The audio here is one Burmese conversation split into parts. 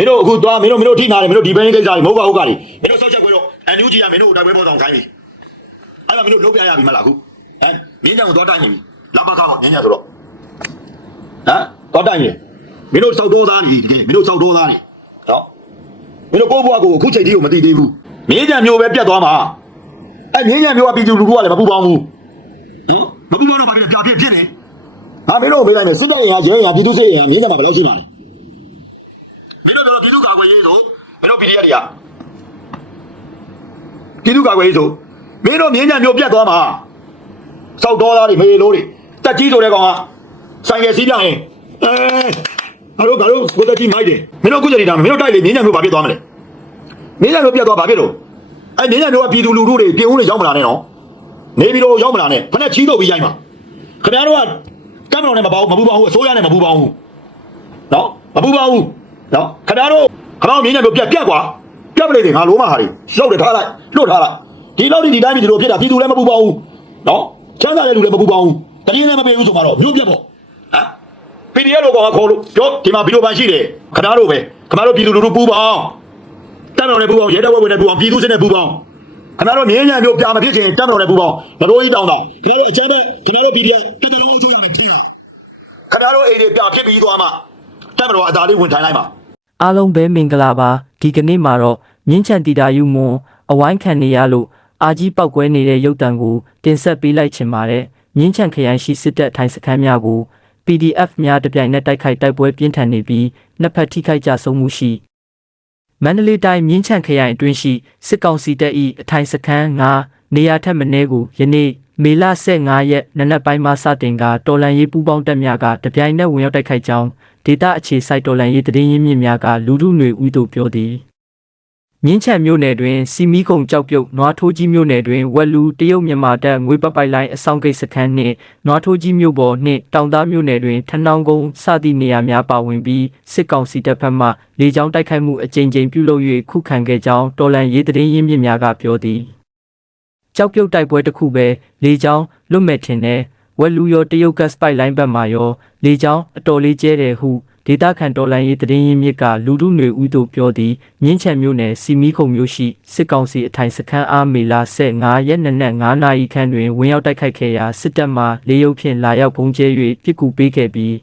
မင်းတို့အခုသွားမင်းတို့မင်းတို့ထိနာတယ်မင်းတို့ဒီဘင်းကိစ္စတွေမဟုတ်ပါဘူးကတွေမင်းတို့ဆောက်ချက်ခွဲတော့အန်ယူဂျီကမင်းတို့ကိုတိုက်ပွဲပေါ်ဆောင်ခိုင်းပြီအဲ့ဒါမင်းတို့လုံးပြရပြီမလားအခုဟမ်မြင်းကြံကိုသွားတိုက်နေပြီလာပါကားပေါ့မြင်းကြံဆိုတော့ဟမ်သွားတိုက်နေမင်းတို့စောက်တော်သားနေတကယ်မင်းတို့စောက်တော်သားနေနော်မင်းတို့ကိုယ့်ဘဝကိုအခုချိန်ထိကိုမသိသေးဘူးမြင်းကြံမျိုးပဲပြတ်သွားမှာအဲ့မြင်းကြံမျိုးကပြည်သူလူထုကလည်းမပူပေါင်းဘူးဟမ်မပူပေါင်းတော့ဘာဖြစ်လဲပြပြဖြစ်နေဟာမင်းတို့မေးလိုက်မယ်စစ်တပ်ရင်ကရဲရင်ကပြည်သူစစ်ရင်ကမြင်းကြံမှာဘယ်လောက်ရှိမှာလဲ မင်းတို့တော့ပြည်သူ့ကာကွယ်ရေးဆိုမင်းတို့ PDF တွေကပြည်သူ့ကာကွယ်ရေးဆိုမင်းတို့မြင်းညံမျိုးပြတ်သွားမှာစောက်တော်သားတွေမေလို့တွေတက်ကြီးဆိုတဲ့ကောင်ကဆိုင်ကယ်စီးပြရင်အဲငါတို့ငါတို့ကိုတက်ကြီးမိုက်တယ်မင်းတို့အခုချိန်တာမင်းတို့တိုက်လေမြင်းညံမျိုးဘာဖြစ်သွားမလဲမြင်းညံမျိုးပြတ်သွားဘာဖြစ်လို့အဲမြင်းညံမျိုးကပြည်သူလူထုတွေပြင်ဦးတွေရောက်မလာနဲ့နော်နေပြီးတော့ရောက်မလာနဲ့ခနဲ့ချီးတော့ပြီးရိုက်မှာခင်ဗျားတို့ကကမ်းမတော်နဲ့မပေါဘူးမပူပါဘူးအစိုးရနဲ့မပူပါဘူးနော်မပူပါဘူးနော်ခင်ဗျားတို့ ခမောင်းမြင်းနဲ့ပြက်ပြက်ကွာပြက်ပလေတွေငါလိုမဟာတွေရုပ်တယ်ထားလိုက်လွတ်ထားလိုက်ဒီလောက်ဒီဒီတိုင်းပြည်ဒီလိုဖြစ်တာပြည်သူလည်းမပူပါဘူးနော်ချမ်းသာတဲ့လူလည်းမပူပါဘူးတတိယလည်းမပေးဘူးဆိုမှတော့မြို့ပြက်ပေါ့ဟမ် PDF လို့ကောင်ကခေါ်လို့ပြောဒီမှာဗီဒီယိုပန်ရှိတယ်ခင်ဗျားတို့ပဲခင်ဗျားတို့ပြည်သူလူထုပူပါအောင်တတ်တော်နဲ့ပူပါအောင်ရဲတပ်ဖွဲ့ဝင်နဲ့ပူအောင်ပြည်သူစစ်နဲ့ပူပါအောင်ခင်ဗျားတို့မြင်းညံမျိုးပြမဖြစ်ချင်တတ်တော်နဲ့ပူပါအောင်မတော်ကြီးတောင်းတော့ခင်ဗျားတို့အချမ်းပဲခင်ဗျားတို့ PDF တစ်တလုံးအချိုးရမယ်ထင်ရခင်ဗျားတို့အိမ်တွေပြဖြစ်ပြီးသွားမှတတ်တော်အသာလေးဝင်ထိုင်လိုက်ပါ အားလုံးပဲမင်္ဂလာပါဒီကနေ့မှာတော့မြင်းချန်တီတာယူမွန်အဝိုင်းခံနေရလို့အာကြီးပောက်ကွဲနေတဲ့ရုပ်တံကိုတင်ဆက်ပေးလိုက်ချင်ပါတယ်မြင်းချန်ခရိုင်ရှိစစ်တပ်ထိုင်စခန်းများကို PDF များတပြိုင်နက်တိုက်ခိုက်တိုက်ပွဲပြင်းထန်နေပြီးနှစ်ဖက်ထိခိုက်ကြဆုံးမှုရှိမန္တလေးတိုင်းမြင်းချန်ခရိုင်အတွင်းရှိစစ်ကောင်စီတပ်၏အထိုင်စခန်း9နေရာထက်မနည်းကိုယနေ့မေလ15ရက်နနက်ပိုင်းမှစတင်ကတော်လန်ရေးပူးပေါင်းတပ်များကတပြိုင်နက်ဝင်ရောက်တိုက်ခိုက်ကြောင်း ဒေတာအခြေစိုက်တော်လန်ရေးတည်င်းရင်းမြစ်များကလူထုຫນွေဦးတို့ပြောသည်မြင်းချံမြို့နယ်တွင်စီမီကုံကြောက်ပြုတ်နွားထိုးကြီးမြို့နယ်တွင်ဝက်လူတရုတ်မြန်မာတပ်ငွေပပိုက်လိုင်းအဆောင်ဂိတ်စခန်းနှင့်နွားထိုးကြီးမြို့ပေါ်နှင့်တောင်သားမြို့နယ်တွင်ထနောင်းကုန်းစသည့်နေရာများပါဝင်ပြီးစစ်ကောင်စီတပ်ဖက်မှလေကြောင်းတိုက်ခိုက်မှုအကြိမ်ကြိမ်ပြုလုပ်၍ခုခံခဲ့ကြောင်းတော်လန်ရေးတည်င်းရင်းမြစ်များကပြောသည်ကြောက်ပြုတ်တိုက်ပွဲတစ်ခုပဲလေချောင်းလွတ်မဲ့ထင်တယ် ဝက်လူရောတရုတ်ကတ်စပိုက်လိုင်းဘက်မှာရောလေချောင်းအတော်လေးကျဲတယ်ဟုဒေတာခန်တော်လန်ရေးတည်င်းရင်းမြစ်ကလူထုຫນွေဦးတို့ပြောသည်မြင်းချံမြို့နယ်စီမီခုံမြို့ရှိစစ်ကောင်စီအထိုင်စခန်းအားမေလာ15ရက်နေ့နက်9နာရီခန့်တွင်ဝင်ရောက်တိုက်ခိုက်ခဲ့ရာစစ်တပ်မှလေရုပ်ဖြင့်လာရောက်ပုံကျဲ၍ပစ်ကူပေးခဲ့ပြီး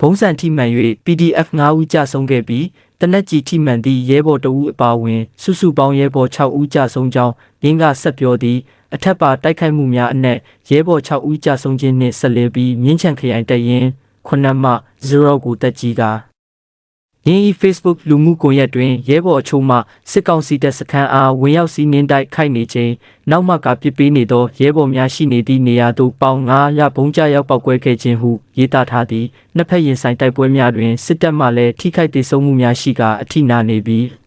ဘုံစံထိမှန်၍ PDF 9ဦးကြဆုံးခဲ့ပြီးတနက်ကြီးထိမှန်သည့်ရဲဘော်တဦးအပါအဝင်စုစုပေါင်းရဲဘော်6ဦးကြဆုံးကြောင်းရင်းကဆက်ပြောသည် အထက်ပါတိုက်ခိုက်မှုများအနက်ရဲဘော်6ဦးကြဆုံးခြင်းနှင့်ဆက်လက်ပြီးမြင်းချံခရိုင်တရင်ခုနမှ0ကိုတက်ကြီးကရင်းဤ Facebook လူမှုကွန်ရက်တွင်ရဲဘော်အချို့မှစစ်ကောင်စီတပ်စခန်းအားဝင်ရောက်စီးနင်းတိုက်ခိုက်နေခြင်းနောက်မှကပြစ်ပေးနေသောရဲဘော်များရှိနေသည့်နေရာသို့ပေါင်900ဘုံကြရောက်ပောက်ကွဲခဲ့ခြင်းဟုရေးသားထားသည်နှစ်ဖက်ရင်ဆိုင်တိုက်ပွဲများတွင်စစ်တပ်မှလည်းထိခိုက်ဒေဆုံးမှုများရှိကာအထိနာနေပြီး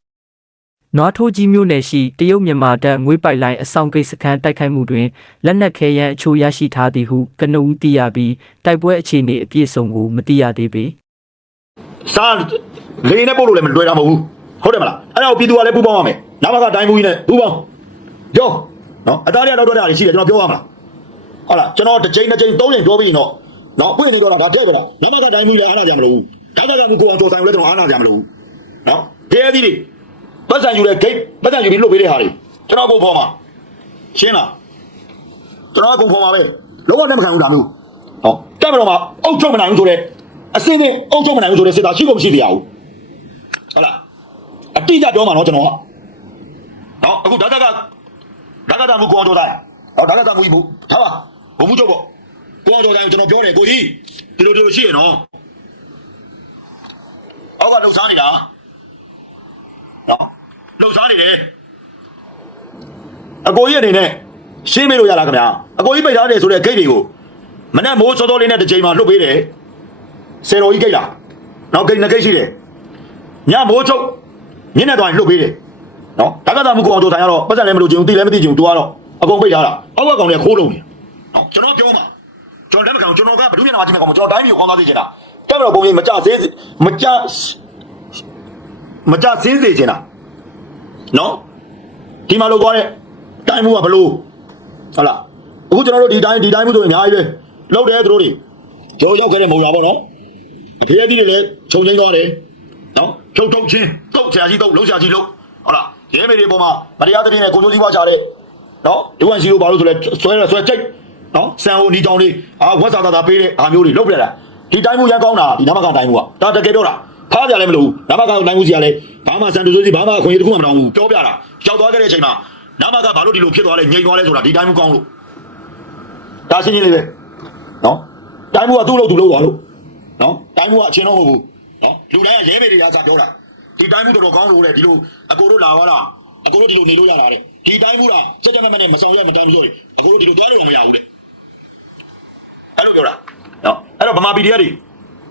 နွားထိုးကြီးမြို့နယ်ရှိတရုတ်မြန်မာတပ်ငွေပိုက်လိုင်းအဆောင်ဂိတ်စခန်းတိုက်ခိုက်မှုတွင်လက်နက်ခဲယမ်းအချို့ရရှိထားသည်ဟုကနဦးသိရပြီးတိုက်ပွဲအခြေအနေအပြည့်အစုံကိုမသိရသေးပေစားလေနဲ့ပို့လို့လည်းမလွယ်တာမဟုတ်ဘူးဟုတ်တယ်မလားအဲ့ဒါကိုပြည်သူကလည်းပူပေါင်းရမယ်နောက်ဘက်ကတိုင်းဘူးကြီးနဲ့ပူပေါင်းပြောနော်အသားရတော့တော့တာရှိတယ်ကျွန်တော်ပြောရမလားဟုတ်လားကျွန်တော်တစ်ချိန်တစ်ချိန်သုံးချိန်ပြောပြီးရင်တော့နော်ပွင့်နေတော့ဒါတဲ့ပဲလားနောက်ဘက်ကတိုင်းဘူးလည်းအားနာကြမလို့ဒါကကမူကိုအောင်ကြော်ဆိုင်လည်းကျွန်တော်အားနာကြမလို့နော်ခဲသီးတွေ ပတ်စံယူတဲ့ဂိတ်ပတ်စံယူပြီးလွတ်ပေးတဲ့ဟာတွေကျွန်တော်ကိုဖော်မှာရှင်းလားကျွန်တော်ကကိုဖော်မှာပဲလုံးဝလက်မခံဘူးဒါမျိုးဟောတက်မတော်မှာအုတ်ချုပ်မနိုင်ဘူးဆိုတဲ့အစင်းနဲ့အုတ်ချုပ်မနိုင်ဘူးဆိုတဲ့စစ်သားရှိကုန်မရှိတရားဘူးဟုတ်လားအတိအကျပြောမှာနော်ကျွန်တော်ကနော်အခုဒါကကဒါကတာမူကိုအောင်တော်တိုင်းဟောဒါကတာမူကြီးဘူးထားပါဘုံမှုချုပ်ပေါ့ကိုအောင်တော်တိုင်းကျွန်တော်ပြောတယ်ကိုကြီးဒီလိုဒီလိုရှိရနော်အောက်ကလှုပ်ရှားနေတာနော် လှုပ်ရှားနေတယ်အကိုကြီးအနေနဲ့ရှင်းမေးလို့ရလားခင်ဗျာအကိုကြီးပိတ်ထားတယ်ဆိုတဲ့ဂိတ်တွေကိုမနေ့မိုးစောစောလေးနဲ့တစ်ချိန်မှလှုပ်ပေးတယ်ဆယ်တော်ကြီးဂိတ်လားနော်ဂိတ်နှစ်ဂိတ်ရှိတယ်ညမိုးချုပ်မြင့်နဲ့သွားရင်လှုပ်ပေးတယ်နော်ဒါကသာမကူအောင်တို့တိုင်ရတော့ပတ်စံလည်းမလို့ချင်ဘူးတီလည်းမသိချင်ဘူးတူကတော့အကုန်ပိတ်ထားတာအောက်ကကောင်လည်းခိုးလုံးနေနော်ကျွန်တော်ပြောမှာကျွန်တော်လက်မခံကျွန်တော်ကဘယ်သူမျက်နှာမှာကြည့်မှာကောင်ကျွန်တော်တိုင်းပြည်ကိုကောင်းသားသိချင်တာတက်မတော်ပုံကြီးမကြသေးမကြမကြစင်းစေချင်တာ နော်ဒီမှာလို့သွားတဲ့တိုင်းမှုကဘလို့ဟုတ်လားအခုကျွန်တော်တို့ဒီတိုင်းဒီတိုင်းမှုဆိုရင်အများကြီးပဲလောက်တယ်သူတို့တွေကျော်ရောက်ခဲ့တဲ့မုံရွာပေါ့နော်အဖေအသီးတွေလည်းခြုံချင်းသွားတယ်နော်ဖြုတ်ထုတ်ချင်းတုတ်ဆရာကြီးတုတ်လုံးဆရာကြီးလုံးဟုတ်လားရဲမေတွေပေါ်မှာမတရားသဖြင့်နဲ့ကိုကျိုးစည်းပွားချတဲ့နော်ဒီဝန်စီလိုဘာလို့ဆိုလဲဆွဲရဆွဲကြိတ်နော်ဆန်ဟိုနီတောင်လေးအာဝက်စာသာသာပေးတဲ့အားမျိုးတွေလုပ်ပြတာဒီတိုင်းမှုရန်ကောင်းတာဒီနမကန်တိုင်းမှုကဒါတကယ်ပြောတာ ဖားကြလည်းမလို့နမကန်တိုင်းမှုစီကလည်းဘာမှစံတူစိုးစီဘာမှအခွင့်အရေးတစ်ခုမှမတောင်းဘူးပြောပြတာရောက်သွားခဲ့တဲ့အချိန်မှာနမကဘာလို့ဒီလိုဖြစ်သွားလဲငြိမ်သွားလဲဆိုတာဒီတိုင်းမှုကောင်းလို့ဒါရှင်းရှင်းလေးပဲနော်တိုင်းမှုကသူ့လို့သူ့လို့ပါလို့နော်တိုင်းမှုကအချင်းတော့မဟုတ်ဘူးနော်လူတိုင်းကရဲမေတွေကစားပြောတာဒီတိုင်းမှုတော်တော်ကောင်းလို့တဲ့ဒီလိုအကိုတို့လာသွားတာအကိုတို့ဒီလိုနေလို့ရတာတဲ့ဒီတိုင်းမှုကစက်ကြမမနဲ့မဆောင်ရမတမ်းမဆိုရအကိုတို့ဒီလိုသွားလို့မရဘူးတဲ့အဲ့လိုပြောတာနော်အဲ့တော့ဗမာပြည်တွေကတွေ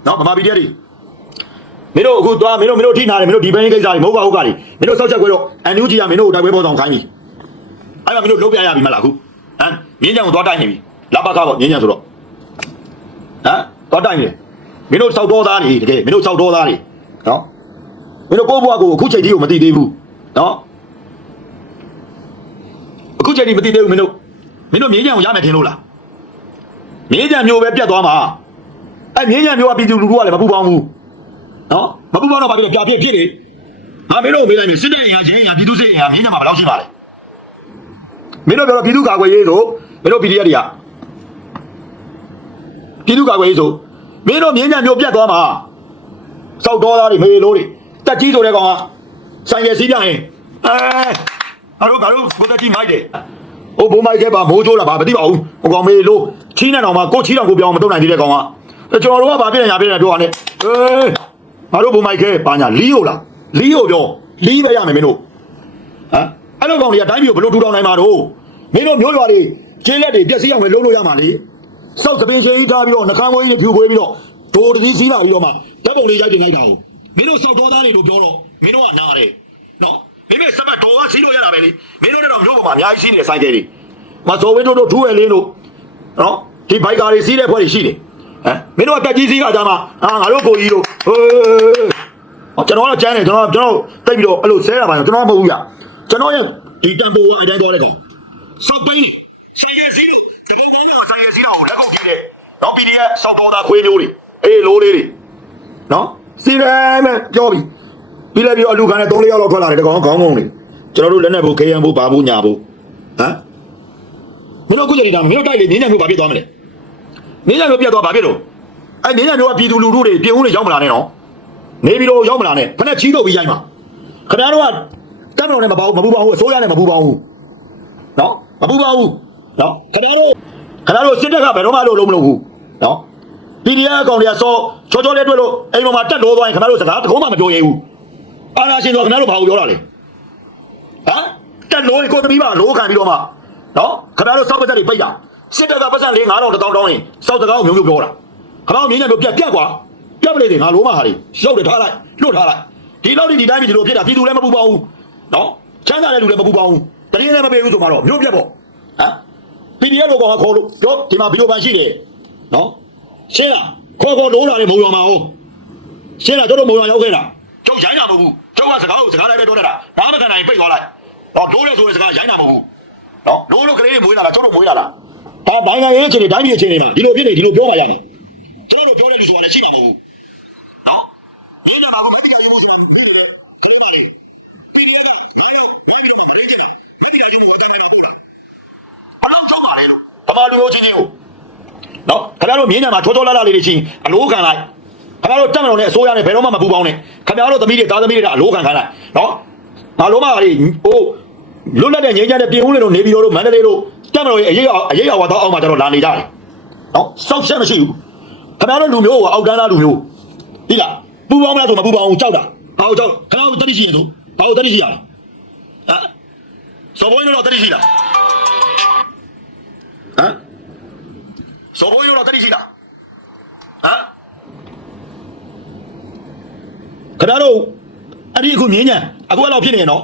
နော်ဗမာပြည်တွေကတွေ မင်းတို့အခုသွားမင်းတို့မင်းတို့ထိနာတယ်မင်းတို့ဒီဘင်းကိစ္စတွေမဟုတ်ပါဘူးကတွေမင်းတို့စောက်ချက်ခွဲတော့အန်ယူဂျီကမင်းတို့တိုက်ပွဲပေါ်ဆောင်ခိုင်းပြီအဲ့မှာမင်းတို့လုတ်ပြရပြီမလားအခုဟမ်မြင်းကြံကိုသွားတိုက်နေပြီလဘကပေါ့မြင်းကြံဆိုတော့ဟမ်သွားတိုက်နေတယ်မင်းတို့စောက်တော်သားတွေတကယ်မင်းတို့စောက်တော်သားတွေနော်မင်းတို့ကိုယ့်ဘဝကိုအခုချိန်ကြီးကိုမသိသေးဘူးနော်အခုချိန်ကြီးမသိသေးဘူးမင်းတို့မင်းတို့မြင်းကြံကိုရမယ်ထင်လို့လားမြင်းကြံမျိုးပဲပြတ်သွားမှာအဲ့မြင်းကြံမျိုးကပြည်သူလူထုကလည်းမပူပေါင်းဘူး နော်မပူပေါင်းတော့ဘာဖြစ်လဲပြပြဖြစ်တယ်ဟာမင်းတို့မေးလိုက်မယ်စစ်တပ်ရင်ဟာချင်းရင်ဟာပြည်သူစစ်ရင်ဟာမြင်းကြံမှာဘယ်လောက်ရှိပါလဲမင်းတို့ပြောတော့ပြည်သူကာကွယ်ရေးဆိုမင်းတို့ PDF တွေကပြည်သူကာကွယ်ရေးဆိုမင်းတို့မြင်းကြံမျိုးပြတ်သွားမှာစောက်တော်သားတွေမေလို့တွေတက်ကြီးဆိုတဲ့ကောင်ကဆိုင်ရယ်စီးပြရင်အဲအားတို့ကတော့ကိုတက်ကြီးမိုက်တယ်ဟိုဘုံမိုက်ခဲ့ပါမိုးချိုးတာဘာမသိပါဘူးဟိုကောင်မေလို့ချီးနေတော့မှကိုချီးတော်ကိုပြောင်းမတုံနိုင်သေးတဲ့ကောင်ကကျွန်တော်တို့ကဘာဖြစ်နေညာဖြစ်နေပြောရနဲ့အေး ငါတို့ဘုံမိုက်ခဲ့ပါညာလီးဟုတ်လားလီးဟုတ်ပြောလီးပဲရမယ်မင်းတို့ဟမ်အဲ့လိုကောင်တွေကတိုင်းပြည်ကိုဘယ်လိုထူထောင်နိုင်မှာတော့မင်းတို့မျိုးရွာတွေကျေးလက်တွေပျက်စီးအောင်ပဲလုံးလို့ရမှာလေစောက်သပင်ချင်းထားပြီးတော့နှခမ်းမွေးကြီးဖြူပွေးပြီးတော့ဒိုတတိစီးလာပြီးတော့မှဓာတ်ပုံလေးရိုက်တင်လိုက်တာကိုမင်းတို့စောက်တော်သားတွေလို့ပြောတော့မင်းတို့ကနားတယ်နော်မင်းမေစမတ်တော်ကစီးလို့ရတာပဲလေမင်းတို့လည်းတော့မျိုးပေါ်မှာအများကြီးစီးနေတဲ့ဆိုင်ကယ်တွေမစောဝင်းတို့တို့ထူးဝဲလင်းတို့နော်ဒီဘိုက်ကာတွေစီးတဲ့ဖွဲ့တွေရှိတယ် ဟမ်မင်းတို့ကတက်ကြီးစီးကကြမှာအာငါတို့ကိုကြီးတို့ဟေးဟောကျွန်တော်ကကျန်းတယ်ကျွန်တော်ကျွန်တော်တိတ်ပြီးတော့အဲ့လိုဆဲတာပါကျွန်တော်မဟုတ်ဘူးရကျွန်တော်ရဲ့ဒီတန်ဖိုးကအတိုင်းသွားတဲ့ကောင်စောက်ပိန်းဆိုင်ကယ်စီးလို့တကုံကောင်းကဆိုင်ကယ်စီးတော့လက်ကုန်ကြည့်တယ်နော် PDF စောက်တော်သားခွေးမျိုးတွေအေးလိုးလေးတွေနော်စီးတယ်မဲ့ပြောပြီပြီးလည်းပြီးတော့အလူခံနဲ့၃၄ယောက်လောက်ထွက်လာတယ်တကောင်ခေါင်းကုန်းတွေကျွန်တော်တို့လက်နဲ့ဖို့ KM ဖို့ဘာဖို့ညာဖို့ဟမ်မင်းတို့အခုကြည့်နေတာမင်းတို့တိုက်လေနင်းညံမျိုးဘာဖြစ်သွားမလဲ နင်းညံမျိုးပြတ်သွားဘာဖြစ်တော့အဲ့နင်းညံမျိုးကပြည်သူလူထုတွေပြင်ဦးတွေရောက်မလာနဲ့နော်နေပြီးတော့ရောက်မလာနဲ့ခနဲ့ချီးတော့ပြီးရိုက်မှာခင်ဗျားတို့ကတက်မတော်နဲ့မပါဘူးမပူပါဘူးအစိုးရနဲ့မပူပါဘူးနော်မပူပါဘူးနော်ခင်ဗျားတို့ခင်ဗျားတို့စစ်တပ်ကဘယ်တော့မှလို့လုံးမလုပ်ဘူးနော် PDF အကောင်တွေကစောချောချောလေးတွေ့လို့အိမ်ပေါ်မှာတက်လို့သွားရင်ခင်ဗျားတို့စကားတကုံးမှမပြောရဘူးအာနာရှင်ဆိုခင်ဗျားတို့ဘာကိုပြောတာလဲဟမ်တက်လို့ကိုသမီးပါလိုးခံပြီးတော့မှနော်ခင်ဗျားတို့စောက်ပတ်သက်တွေပိတ်တာ စစ်တပ်ကပတ်စံလေး9000တောင်းတောင်းရင်စောက်စကားကိုမျိုးမျိုးပြောတာခင်ဗျားတို့မြင်းနဲ့မျိုးပြက်ပြက်ကွာပြက်ပလေတွေငါလိုးမှဟာတွေရုပ်တွေထားလိုက်လွတ်ထားလိုက်ဒီလောက်ဒီတိုင်းပြည်ဒီလိုဖြစ်တာပြည်သူလည်းမပူပါဘူးနော်ချမ်းသာတဲ့လူလည်းမပူပါဘူးတရင်လည်းမပေးဘူးဆိုမှတော့မျိုးပြက်ပေါ့ဟမ် PDF လို့ကောင်ကခေါ်လို့ပြောဒီမှာဗီဒီယိုပန်ရှိတယ်နော်ရှင်းလားခေါ်ခေါ်လို့လာတယ်မုံရွာမှာဟုတ်ရှင်းလားတို့တို့မုံရွာရောက်ခဲ့တာကျုပ်ရိုင်းတာမဟုတ်ဘူးကျုပ်ကစကားကိုစကားလိုက်ပဲပြောနေတာဘာမှမခံနိုင်ပိတ်သွားလိုက်ဟောတို့လည်းဆိုရင်စကားရိုင်းတာမဟုတ်ဘူးနော်တို့တို့ကလေးတွေမွေးလာလားကျုပ်တို့မွေးလာလား ဟာဘာသာရေးအခြေအနေတိုင်းပြည်အခြေအနေမှာဒီလိုဖြစ်နေဒီလိုပြောမှရမှာကျွန်တော်တို့ပြောတဲ့လူဆိုတာလည်းရှိမှာမဟုတ်ဘူးနော်ဘယ်လိုလဲဘာမှမသိကြဘူးဆိုတာမသိတယ်ခလေးပါလေ PDF ကခိုင်းအောင်ဘယ်လိုမှမရကြတာမသိကြဘူးဘာကမှမဟုတ်လားအလုံးချုပ်ပါလေလို့ဗမာလူမျိုးချင်းချင်းကိုနော်ခင်ဗျားတို့မြင်းညံမှာချောချောလာလာလေးတွေချင်းအလိုခံလိုက်ခင်ဗျားတို့တက်မလို့နဲ့အစိုးရနဲ့ဘယ်တော့မှမပူပေါင်းနဲ့ခင်ဗျားတို့သမီးတွေသားသမီးတွေကအလိုခံခိုင်းလိုက်နော်ငါလုံးမလေးဟိုလွတ်လပ်တဲ့ငြိမ်းချမ်းတဲ့ပြင်ဦးလေးတို့နေပြည်တော်တို့မန္တလေးတို့ တက်မလို့ရဲ့အရေးအရေးအဝါတော့အောက်မှာကျွန်တော်လာနေကြတယ်နော်စောက်ချက်မရှိဘူးခင်ဗျားတို့လူမျိုးကအောက်တန်းသားလူမျိုးဒီလားပူပေါင်းမလားဆိုမပူပေါင်းဘူးကြောက်တာဟောကြောက်ခင်ဗျားတို့တတိရှိရင်ဆိုဘာလို့တတိရှိရလဲဟမ်စောဘိုးတို့တတိရှိလားဟမ်စောဘိုးရောတတိရှိလားဟမ်ခင်ဗျားတို့အဲ့ဒီအခုမြင်းညံအခုအဲ့လောက်ဖြစ်နေရင်နော်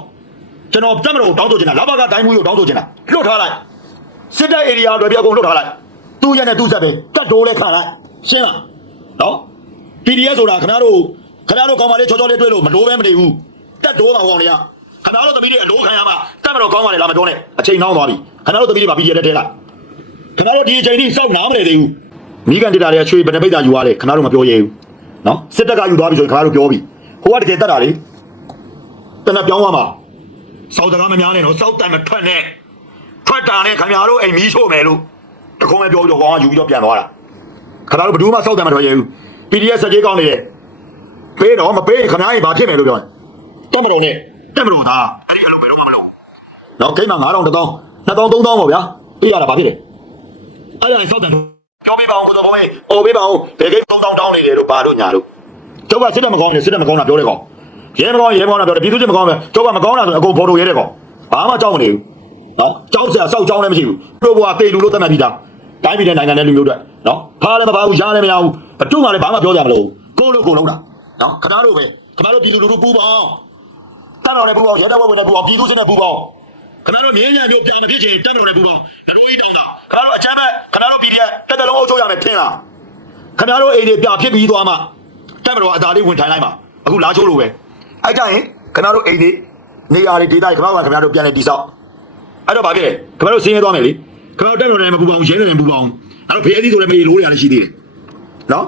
ကျွန်တော်တက်မလို့တောင်းဆိုချင်တာလဘကတိုင်းမှုကိုတောင်းဆိုချင်တာလွတ်ထားလိုက် စစ်တပ် area တွေပြအကုန်လွတ်ထားလိုက်သူ့ရက်နဲ့သူ့ဆက်ပဲတတ်တိုးလဲခံလိုက်ရှင်းလားနော် PDF ဆိုတာခင်ဗျားတို့ခင်ဗျားတို့ကောင်းပါလေချောချောလေးတွေ့လို့မလို့ပဲမနေဘူးတက်တိုးပါကောင်တွေကခင်ဗျားတို့သမီးတွေအလို့ခံရမှာတက်မလို့ကောင်းပါလေလားမပြောနဲ့အချိန်နှောင်းသွားပြီခင်ဗျားတို့သမီးတွေပါ PDF လက်ထဲလိုက်ခင်ဗျားတို့ဒီအချိန်ထိစောက်နားမလဲသေးဘူးမိကန်ဒေတာတွေကချွေဘယ်နှပိတ်တာယူရတယ်ခင်ဗျားတို့မပြောရဲဘူးနော်စစ်တပ်ကယူသွားပြီဆိုရင်ခင်ဗျားတို့ပြောပြီဟိုကတကယ်တက်တာလေတနက်ပြောင်းသွားမှာစောက်စကားမများနဲ့တော့စောက်တန်မထွက်နဲ့ ထွက်တာနဲ့ခင်ဗျားတို့အိမ်မီးရှို့မယ်လို့တခုံးပဲပြောပြီးတော့ကောင်ကယူပြီးတော့ပြန်သွားတာခင်ဗျားတို့ဘယ်သူမှစောက်တန်မထွက်ရဘူး PDF စက်ကြီးကောင်းနေတယ်ပေးတော့မပေးခင်ဗျားကြီးဘာဖြစ်မယ်လို့ပြောရင်တက်မတော်နဲ့တက်မတော်သားအဲ့ဒီအလုပ်ပဲတော့မလုပ်နော်ဂိမ်းမှာ9000 1000 2000 3000ပေါ့ဗျာပေးရတာဘာဖြစ်လဲအဲ့ဒါစောက်တယ်ပြောပြပါဦးတော့ဘုန်းကြီးဟိုပေးပါဦးဘယ်ကိတောင်းတောင်းတောင်းနေတယ်လို့ပါတို့ညာတို့ကျုပ်ကစစ်တယ်မကောင်းနဲ့စစ်တယ်မကောင်းတာပြောတယ်ကောင်ရဲမကောင်းရဲမကောင်းတာပြောတယ်ပြည်သူစစ်မကောင်းပဲကျုပ်ကမကောင်းတာဆိုအကုန်ဖော်လို့ရဲတယ်ကောင်ဘာမှကြောက်မနေဘူးဟာ ကြောက်စရာစောက်ကြောင်းလည်းမရှိဘူးတို့ဘွားတေလူလို့တတ်မှတ်ပြီးသားတိုင်းပြည်တဲ့နိုင်ငံတဲ့လူမျိုးတွေနော်ဖားလည်းမပါဘူးရားလည်းမရဘူးအတုမှလည်းဘာမှပြောကြမလို့ကိုလို့ကိုလုံးတာနော်ခဏတို့ပဲခဏတို့ပြည်သူလူထုပူပေါင်းတတ်တော်လည်းပူပေါင်းရဲတပ်ဖွဲ့ဝင်လည်းပူပေါင်းပြည်သူစစ်လည်းပူပေါင်းခင်ဗျားတို့မြင်းညာမျိုးပြန်မဖြစ်ချင်တက်မလို့လည်းပူပေါင်းအရိုးကြီးတောင်းတာခင်ဗျားတို့အချမ်းမဲ့ခင်ဗျားတို့ PDF တက်တယ်လုံးအုပ်ချုပ်ရမယ်ထင်လားခင်ဗျားတို့အိမ်တွေပြဖြစ်ပြီးသွားမှတက်မလို့အသာလေးဝင်ထိုင်လိုက်မှာအခုလာချိုးလို့ပဲအဲ့ကြရင်ခင်ဗျားတို့အိမ်တွေနေရာတွေဒေသတွေခင်ဗျားတို့ခင်ဗျားတို့ပြန်နေတိဆောက် အဲ့တော့ဗာဖြစ်တယ်ခင်ဗျားတို့ဆင်းရဲသွားမယ်လေခင်ဗျားတို့တက်မလို့လည်းမပူပေါင်းရင်းလည်းမပူပေါင်းအဲ့တော့ဖေးအသီးဆိုလည်းမေးလို့ရတယ်ရှိသေးတယ်နော်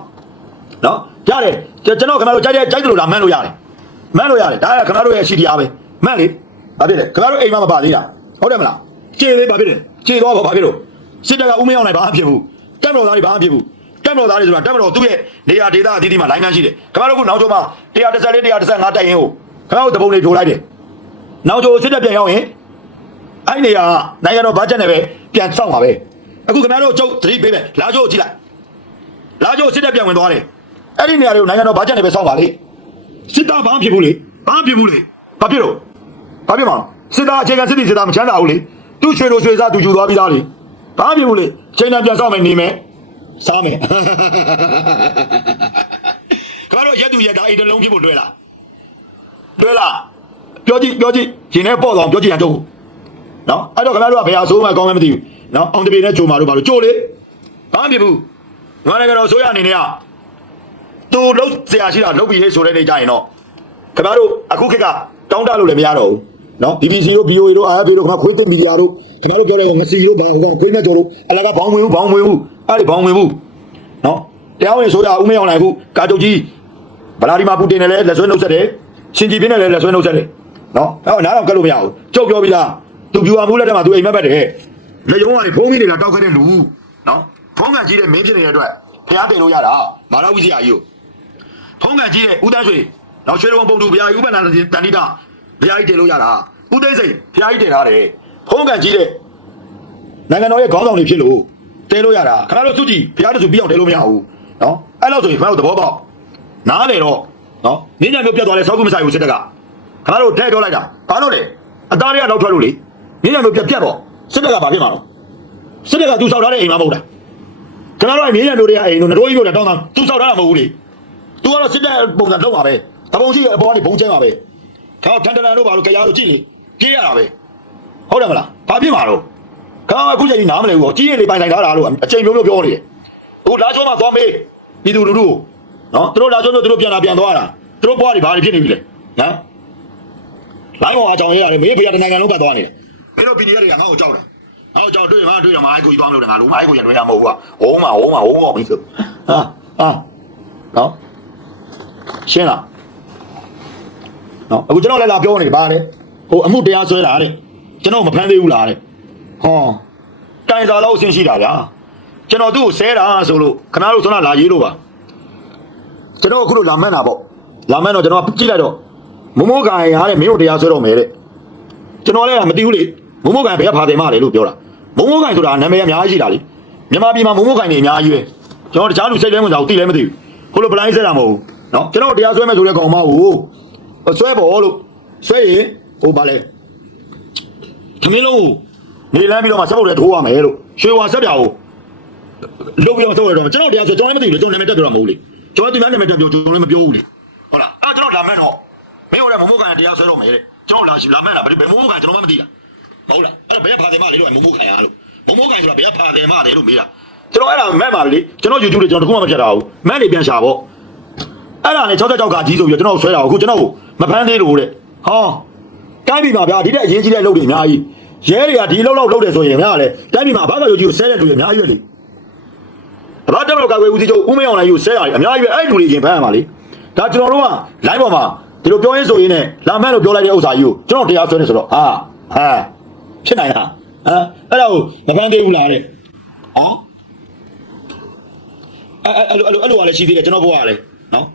နော်ရတယ်ကျွန်တော်ခင်ဗျားတို့ကြိုက်တဲ့ကြိုက်တယ်လို့လာမှန်းလို့ရတယ်မှန်းလို့ရတယ်ဒါကခင်ဗျားတို့ရဲ့ရှိတရားပဲမှန်းလေဘာဖြစ်လဲခင်ဗျားတို့အိမ်မှာမပါသေးတာဟုတ်တယ်မလားကျေသေးဘာဖြစ်လဲကျေသွားပါဘာဖြစ်လို့စစ်တပ်ကဦးမရောက်နိုင်ဘာမှဖြစ်ဘူးတက်မတော်သားတွေဘာမှဖြစ်ဘူးတက်မတော်သားတွေဆိုတာတက်မတော်သူ့ရဲ့နေရာဒေသအသီးသီးမှာလိုင်းနှမ်းရှိတယ်ခင်ဗျားတို့ကနောက်ကျောမှာ134 135တိုက်ရင်ကိုခင်ဗျားတို့တပုံတွေထိုးလိုက်တယ်နောက်ကျောစစ်တပ်ပြန်ရောက်ရင် အဲ့နေရာနိုင်ငံတော်ဘတ်ဂျက်နဲ့ပဲပြန်စောင့်ပါပဲအခုခင်ဗျားတို့ကျုပ်သတိပေးမယ်လာကျောကြည့်လိုက်လာကျောစစ်တပ်ပြန်ဝင်သွားတယ်အဲ့ဒီနေရာတွေကိုနိုင်ငံတော်ဘတ်ဂျက်နဲ့ပဲစောင့်ပါလေစစ်တပ်ဘာမှဖြစ်ဘူးလေဘာမှဖြစ်ဘူးလေဘာဖြစ်လို့ဘာဖြစ်မှာစစ်သားအခြေခံစစ်တီစစ်သားမချမ်းသာဘူးလေသူ့ချွေလိုချွေစားသူယူသွားပြီးသားလေဘာဖြစ်ဘူးလေချိန်တန်ပြန်ဆောက်မယ်နေမယ်စားမယ်ခင်ဗျားတို့ရက်သူရက်သားအိမ်တစ်လုံးဖြစ်ဖို့လွယ်လားလွယ်လားပြောကြည့်ပြောကြည့်ရင်ထဲပေါ့သွားပြောကြည့်ရတော့ နော်အဲ့တော့ခင်ဗျားတို့ကဘယ်ဟာဆိုးမှကောင်းမှမသိဘူးနော်အောင်တပြေနဲ့ဂျိုမာတို့ဘာလို့ဂျိုလေဘာမှဖြစ်ဘူးငါလည်းကတော့ဆိုရအနေနဲ့ကသူလုံးဆရာရှိတာလုံးပြီးဟေးဆိုတဲ့နေကြရင်တော့ခင်ဗျားတို့အခုခေတ်ကတောင်းတလို့လည်းမရတော့ဘူးနော် BBC တို့ VOA တို့ AFP တို့ခင်ဗျာခွေးသွင်းမီဒီယာတို့ခင်ဗျားတို့ပြောတဲ့ငစီတို့ဘာဟိုကခွေးမဲ့တော်တို့အလကဘောင်းဝင်ဘူးဘောင်းဝင်ဘူးအဲ့ဒီဘောင်းဝင်ဘူးနော်တရားဝင်ဆိုတာဦးမရောက်နိုင်ဘူးကာတုတ်ကြီးဗလာဒီမာပူတင်နဲ့လည်းလက်ဆွဲနှုတ်ဆက်တယ်ရှင်ကြည်ပြင်းနဲ့လည်းလက်ဆွဲနှုတ်ဆက်တယ်နော်အဲ့နားတော့ကတ်လို့မရဘူးကြုတ်ပြောပြီးလား သူပြူအောင်မှုလက်ထက်မှာသူအိမ်မက်ပဲတယ်လက်ရုံးကနေဖုံးမိနေတာတောက်ခဲ့တဲ့လူနော်ဖုံးကန်ကြီးတဲ့မင်းဖြစ်နေတဲ့အတွက်ဖျားတင်လို့ရတာမာရဝိဇ္ဇာကြီးကိုဖုံးကန်ကြီးတဲ့ဦးတန်းရွှေနောက်ရွှေတော်ပုံတူဘုရားဥပနာတန်တိတာဘုရားကြီးတင်လို့ရတာဦးသိန်းစိန်ဘုရားကြီးတင်ထားတယ်ဖုံးကန်ကြီးတဲ့နိုင်ငံတော်ရဲ့ခေါင်းဆောင်တွေဖြစ်လို့တင်လို့ရတာခဏတော့စုကြည့်ဘုရားတဆူပြအောင်တင်လို့မရဘူးနော်အဲ့လောက်ဆိုရင်ခဏတော့သဘောပေါက်နားလေတော့နော်နင်းညာမျိုးပြတ်သွားလဲစောက်ကူမဆိုင်ဘူးစစ်တပ်ကခဏတော့ထဲပြောလိုက်တာဘာလို့လဲအသားတွေကနောက်ထွက်လို့လေ နင်းညာမျိုးပြတ်ပြတ်တော့စစ်တပ်ကဘာဖြစ်မှာတော့စစ်တပ်ကသူစောက်ထားတဲ့အိမ်မှာမဟုတ်တာခဏတော့နင်းညာမျိုးတွေကအိမ်တို့တို့ကြီးတို့တောင်းတာသူစောက်ထားတာမဟုတ်ဘူးလေ तू ကတော့စစ်တဲ့ပုံစံလုံးပါပဲတပုံရှိအပေါ်ကနေဘုံကျဲပါပဲခေါထန်တန်တို့ဘာလို့ကြားလို့ကြည့်လေကြေးရတာပဲဟုတ်တယ်မလားဘာဖြစ်မှာတော့ခေါအခုချိန်ကြီးနားမလဲဘူးကြီးရလေပိုင်ဆိုင်ထားတာလို့အချိန်မျိုးမျိုးပြောနေတယ်ဟိုလာချိုးမှသွားမေးပြည်သူလူထုနော်သူတို့လာချိုးဆိုသူတို့ပြန်လာပြန်သွားတာသူတို့ဘွားတွေဘာတွေဖြစ်နေပြီလဲနော်လိုင်းပေါ်အကြောင်းရရတယ်မေးဖေရတဲ့နိုင်ငံလုံးပတ်သွားနေတယ် မင်းတို့ PDF တွေကငါ့ကိုကြောက်တယ်ငါ့ကိုကြောက်တွေ့ငါတွေ့တော့ငါအိုက်ကိုကြီးသွားမလို့တယ်ငါလုံးမအိုက်ကိုရတွေ့ရမဟုတ်ဘူးကဟိုးမှာဟိုးမှာဟိုးမှာပြီးဆိုဟာဟာနော်ရှင်းလားနော်အခုကျွန်တော်လည်းလာပြောနေပါလေဟိုအမှုတရားဆွဲတာတဲ့ကျွန်တော်မဖမ်းသေးဘူးလားတဲ့ဟောတိုင်စာလောက်အဆင်ရှိတာဗျာကျွန်တော်သူ့ကိုဆဲတာဆိုလို့ခဏလို့ဆိုတော့လာရေးလို့ပါကျွန်တော်အခုလို့လာမှန်းတာပေါ့လာမှန်းတော့ကျွန်တော်ကြည့်လိုက်တော့မမိုးကန်ရတဲ့မင်းတို့တရားဆွဲတော့မယ်တဲ့ကျွန်တော်လည်းမသိဘူးလေ မမိုးကန်ဘယ်ကဖာတယ်မလဲလို့ပြောတာမမိုးကန်ဆိုတာနာမည်အများကြီးရှိတာလေမြန်မာပြည်မှာမမိုးကန်နေအများကြီးပဲကျွန်တော်တခြားလူစိတ်ထဲဝင်တာကိုသိလည်းမသိဘူးဟိုလိုပလိုင်းဆဲတာမဟုတ်ဘူးနော်ကျွန်တော်တရားဆွဲမယ်ဆိုတဲ့ကောင်မဟုတ်ဆွဲပေါ်လို့ဆွဲရင်ဟိုပါလေသမင်းလုံးကိုနေလမ်းပြီးတော့မှစက်ပုတ်တွေထိုးရမယ်လို့ရွှေဝါဆက်ပြာကိုလုတ်ပြီးတော့ထုတ်ရတော့ကျွန်တော်တရားဆွဲကျွန်တော်လည်းမသိဘူးလေကျွန်တော်နာမည်တက်ပြတော့မဟုတ်လေကျွန်တော်ဒီနာမည်တက်ပြောကျွန်တော်လည်းမပြောဘူးလေဟုတ်လားအဲ့ကျွန်တော်လာမဲ့တော့မင်းဟိုလည်းမမိုးကန်တရားဆွဲတော့မယ်တဲ့ကျွန်တော်လာရှိလာမဲ့လားဘယ်မမိုးကန်ကျွန်တော်မှမသိတာ မဟုတ်လားအဲ့ဘယ်ဖာတယ်မလဲလို့မမိုးကန်ရလို့မမိုးကန်ဆိုတာဘယ်ဖာတယ်မလဲလို့မေးတာကျွန်တော်အဲ့ဒါမဲ့ပါလေကျွန်တော် YouTube တွေကျွန်တော်တခုမှမဖြတ်တာဘူးမဲ့နေပြန်ရှာပေါ့အဲ့ဒါနဲ့66ကကြီးဆိုပြီးတော့ကျွန်တော်ဆွဲတာအခုကျွန်တော်ကိုမဖမ်းသေးလို့တဲ့ဟောတိုင်းပြည်မှာဗျာဒီတဲ့အရေးကြီးတဲ့လုပ်တွေအများကြီးရဲတွေကဒီလောက်လောက်လုပ်တယ်ဆိုရင်ဗျာလေတိုင်းပြည်မှာဘာသာယူကြီးကိုဆဲတဲ့လူတွေအများကြီးပဲလေအဘတက်မလို့ကာကွယ်ဦးစီးချုပ်ဦးမင်းအောင်နိုင်ယူဆဲရတယ်အများကြီးပဲအဲ့လူတွေရင်ဖမ်းရမှာလေဒါကျွန်တော်တို့က line ပေါ်မှာဒီလိုပြောရင်းဆိုရင်လည်းလာမဲ့လို့ပြောလိုက်တဲ့ဥစ္စာကြီးကိုကျွန်တော်တရားဆွဲနေဆိုတော့ဟာဟာ ဖြစ်နိုင်လားဟမ်အဲ့ဒါကိုမဖန်သေးဘူးလားတဲ့ဟမ်အဲ့အဲ့လိုအဲ့လိုအဲ့လိုကလည်းရှိသေးတယ်ကျွန်တော်ဘဝကလည်းနော်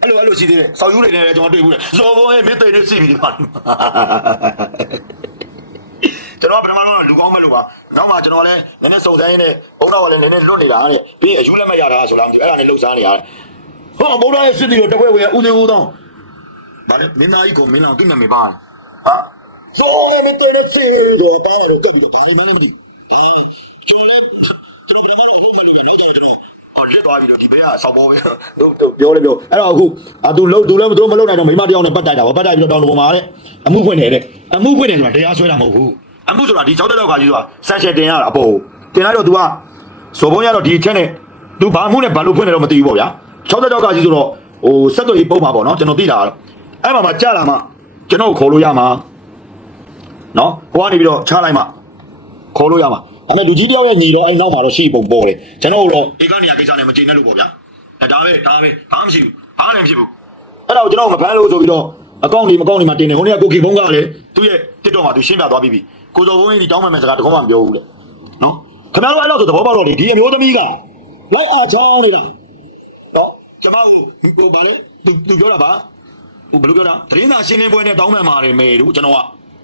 အဲ့လိုအဲ့လိုရှိသေးတယ်ဆောက်ယူနေတယ်ကျွန်တော်တွေ့ဘူးလေဇော်ဘောရဲ့မင်းသိနေစီပြီဒီမှာကျွန်တော်ပထမတော့လူကောင်းမလို့ပါနောက်မှကျွန်တော်လည်းနည်းနည်းစုံစမ်းရင်းနဲ့ဘုန်းတော်ကလည်းနည်းနည်းလွတ်နေတာတဲ့ပြီးရင်အယူလည်းမရတာဆိုတာအဲ့ဒါနဲ့လှုပ်ရှားနေရတယ်ဟောဘုရားရဲ့စစ်တီကိုတပွဲဝင်ဦးသေးဦးတော့ဗါလဲမင်းသားကြီးကိုမင်းလောင်တိမမေပါဟာ ဇော်ရဲ့မင်းသိနေစီတော့တားတယ်တက်ပြီးတော့ဘာလို့မလဲမသိကျွန်တော်လည်းကျွန်တော်ပထမတော့ပုံမှန်လိုပဲနောက်ကျကျွန်တော်ဟောလက်သွားပြီးတော့ဒီဘေးကဆောက်ပေါ်ပြီးတော့ပြောလေပြောအဲ့တော့အခုအာသူလုံးသူလည်းသူမလုံးနိုင်တော့မိမတယောက်နဲ့ပတ်တိုက်တာဗောပတ်တိုက်ပြီးတော့တောင်းတပေါ်မှာတဲ့အမှုဖွင့်နေတဲ့အမှုဖွင့်နေဆိုတာတရားဆွဲတာမဟုတ်ဘူးအမှုဆိုတာဒီ၆တောက်ကကြီးဆိုတာဆန်ရှယ်တင်ရတာအပေါ်တင်လိုက်တော့ तू ကဇော်ဘုံရတော့ဒီအချက်နဲ့ तू ဘာမှုနဲ့ဘာလို့ဖွင့်နေတော့မသိဘူးပေါ့ဗျာ၆တောက်ကကြီးဆိုတော့ဟိုဆက်သွယ်ရေးပုံမှာပေါ့နော်ကျွန်တော်သိတာတော့အဲ့မှာမှကြာလာမှကျွန်တော်ခေါ်လို့ရမှာ နော်ဟိုကနေပြီးတော့ချလိုက်မှခေါ်လို့ရမှာအဲ့မဲ့လူကြီးတယောက်ရဲ့ညီတော့အဲ့နောက်မှာတော့ရှိပုံပေါ်တယ်ကျွန်တော်တို့ဒီကနေရာကိစ္စနဲ့မကျေနပ်လို့ပေါ့ဗျာဒါဒါပဲဒါပဲဘာမှမရှိဘူးဘာမှလည်းဖြစ်ဘူးအဲ့တော့ကျွန်တော်မဖမ်းလို့ဆိုပြီးတော့အကောင့်ဒီမကောင့်ဒီမှာတင်နေဟိုနေ့ကကိုကီဘုံကလည်းသူ့ရဲ့တစ်တော့မှာသူရှင်းပြသွားပြီးပြီကိုစော်ဘုံကြီးတောင်းမှမယ်စကားတခုမှမပြောဘူးလေနော်ခင်ဗျားတို့အဲ့လောက်ဆိုသဘောပေါက်တော့လေဒီအမျိုးသမီးကလိုက်အားချောင်းနေတာနော်ကျွန်မကိုဟိုဗာလေသူသူပြောတာပါဟိုဘယ်လိုပြောတာတရင်သာရှင်းလင်းပွဲနဲ့တောင်းမှန်ပါတယ်မေတို့ကျွန်တော်က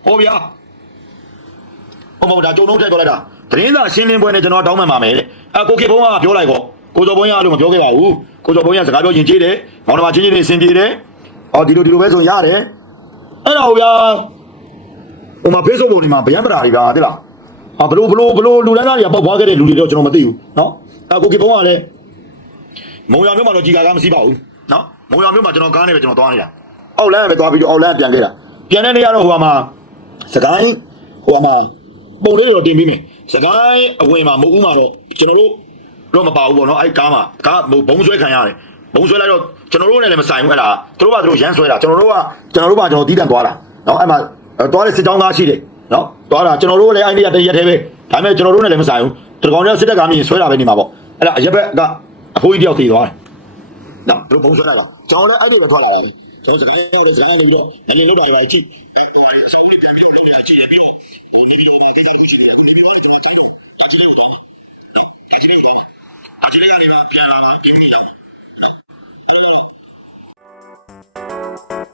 ဟောဗျာ ဟုတ်မဟုတ်ဒါကြုံတော့ထည့်ပြောလိုက်တာသတင်းစာရှင်းလင်းပွဲနဲ့ကျွန်တော်တောင်းပန်ပါမယ်တဲ့အကိုခေဘုံကပြောလိုက်ကောကိုစော်ဘုံရလို့မပြောခဲ့ပါဘူးကိုစော်ဘုံရစကားပြောရင်ကြည့်တယ်မောင်နှမချင်းချင်းတွေအဆင်ပြေတယ်အော်ဒီလိုဒီလိုပဲဆိုရင်ရတယ်အဲ့ဒါဟိုဗျာဟိုမှာ Facebook ပုံဒီမှာဗျံပရာတွေဗျာတိလားဟာဘလို့ဘလို့ဘလို့လူတန်းသားတွေကပေါက်ပွားခဲ့တဲ့လူတွေတော့ကျွန်တော်မသိဘူးเนาะအကိုခေဘုံကလည်းမုံရမျိုးမှာတော့ကြီးကားကားမရှိပါဘူးเนาะမုံရမျိုးမှာကျွန်တော်ကားနေပဲကျွန်တော်သွားနေတာအောက်လမ်းပဲသွားပြီးတော့အောက်လမ်းပြန်ခဲ့တာပြန်တဲ့နေရာတော့ဟိုမှာစကိုင်းဟိုမှာ ပုံလေးတော့တင်ပြီးမယ်စကိုင်းအဝင်မှာမဟုတ်ဦးမှာတော့ကျွန်တော်တို့တော့မပါဘူးပေါ့နော်အဲ့ကားမှာကားဘုံဆွဲခံရတယ်ဘုံဆွဲလိုက်တော့ကျွန်တော်တို့နဲ့လည်းမဆိုင်ဘူးအဲ့ဒါသူတို့ကသူတို့ရမ်းဆွဲတာကျွန်တော်တို့ကကျွန်တော်တို့ကကျွန်တော်တီးတန့်သွားတာနော်အဲ့မှာသွားတဲ့စစ်တောင်းသားရှိတယ်နော်သွားတာကျွန်တော်တို့လည်းအဲ့ဒီကတည်းရက်သေးပဲဒါပေမဲ့ကျွန်တော်တို့နဲ့လည်းမဆိုင်ဘူးတကောင်ကျစစ်တပ်ကမြင်ဆွဲတာပဲနေမှာပေါ့အဲ့ဒါအရက်ဘက်ကအဖိုးကြီးတယောက်တည်သွားတယ်နော်သူတို့ဘုံဆွဲလိုက်တာကျွန်တော်လည်းအဲ့ဒီပဲထွက်လာတယ်ကျွန်တော်စကိုင်းရောက်တဲ့စကိုင်းနေပြီးတော့ငလင်လောက်တာတွေပါကြည့်ဟိုဟာအဆောက်အဦပြန်ပြီးတော့လုပ်ရကြည့်ရပြီးတော့ 我那边有把地方不去的，那边我怎么搞？那这边我，那这边我，那这边那里嘛，偏拉嘛，偏你啊，哎，哎呦。